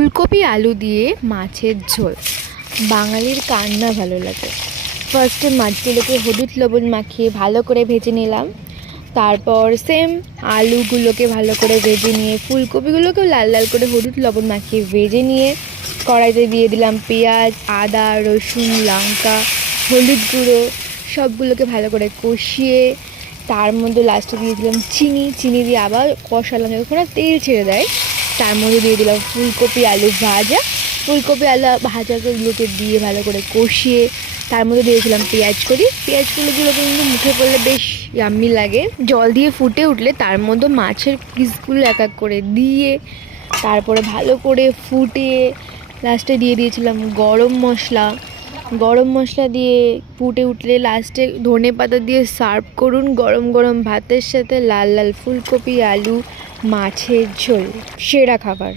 ফুলকপি আলু দিয়ে মাছের ঝোল বাঙালির কার না ভালো লাগে। ফার্স্টে মাছগুলোকে হলুদ লবণ মাখিয়ে ভালো করে ভেজে নিলাম। তারপর সেম আলুগুলোকে ভালো করে ভেজে নিয়ে ফুলকপিগুলোকেও লাল লাল করে হলুদ লবণ মাখিয়ে ভেজে নিয়ে কড়াইতে দিয়ে দিলাম পেঁয়াজ, আদা, রসুন, লঙ্কা, হলুদ গুঁড়ো, সবগুলোকে ভালো করে কষিয়ে তার মধ্যে লাস্টে দিয়ে দিলাম চিনি দিয়ে আবার কষালাম যখন তেল ছেড়ে দেয়। তার মধ্যে দিয়ে দিলাম ফুলকপি আলু ভাজাগুলোকে দিয়ে ভালো করে কষিয়ে তার মধ্যে দিয়েছিলাম পেঁয়াজগুলো কিন্তু মুখে পড়লে বেশ ইয়াম্মি লাগে। জল দিয়ে ফুটে উঠলে তার মধ্যে মাছের পিসগুলো এক এক করে দিয়ে তারপরে ভালো করে ফুটিয়ে লাস্টে দিয়ে দিয়েছিলাম গরম মশলা দিয়ে ফুটে উঠলে লাস্টে ধনেপাতা দিয়ে সার্ভ করুন গরম গরম ভাতের সাথে। লাল লাল ফুলকপি আলু মাছের ঝোল, সেরা খাবার।